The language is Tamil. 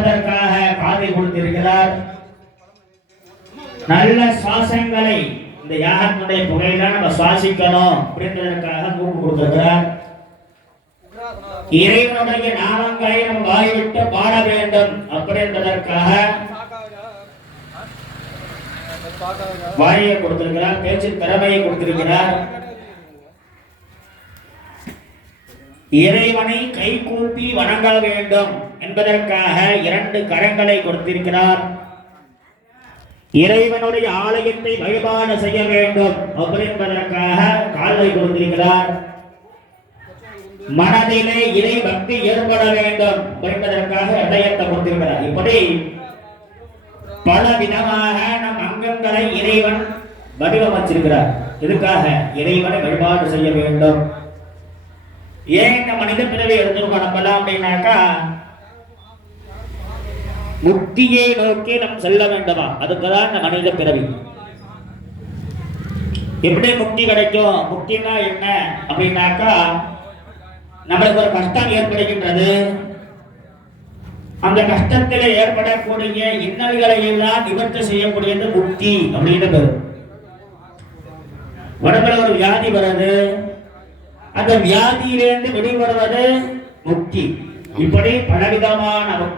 அதற்காக காதை கொடுத்திருக்கிறார். நல்ல சுவாசங்களை இந்த யாகத்தினுடைய புகையில நம்ம சுவாசிக்கணும் அப்படின்றதற்காக மூக்கு கொடுத்திருக்கிறார். இறைவனுடைய நாமங்களை நம் வாய்விட்டு பாட வேண்டும் அப்படின்றதற்காக வாயை கொடுத்திருக்கிறார் பேச்சு திறமையை கொடுத்திருக்கிறார். இறைவனை கைகூப்பி வணங்க வேண்டும் என்பதற்காக இரண்டு கரங்களை கொடுத்திருக்கிறார். இறைவனுடைய ஆலயத்தை வழிபாடு செய்ய வேண்டும் அப்படின்பதற்காக கால்களை கொடுத்திருக்கிறார். மனதிலே இறை பக்தி ஏற்பட வேண்டும் என்பதற்காக இதயத்தை கொடுத்திருக்கிறார். இப்படி பல விதமாக நம் அங்கங்களை இறைவன் வடிவமைச்சிருக்கிறார். இதுக்காக இறைவனை வழிபாடு செய்ய வேண்டும். ஏன் இந்த மனித பிறவி எடுத்திருக்கோம் நம்மலாம் அப்படின்னாக்கா முக்தியை நோக்கி நாம் செல்ல வேண்டுமா? அதுக்குதான் இந்த மனித பிறவி. எப்படி முக்தி கிடைக்கும்? முக்தினா என்ன? அப்படின்னாக்கா நம்மளுக்கு ஒரு கஷ்டம் ஏற்படுகின்றது. அந்த கஷ்டத்தில் ஏற்படக்கூடிய இன்னல்களை எல்லாம் நிவர்த்தி செய்யக்கூடியது முக்தி அப்படின்னு பேரு. உடம்புல ஒரு வியாதி வருது. அந்த வியாதியிலிருந்து வெளிவருவது முக்தி. இப்படி பலவிதமான முக்தி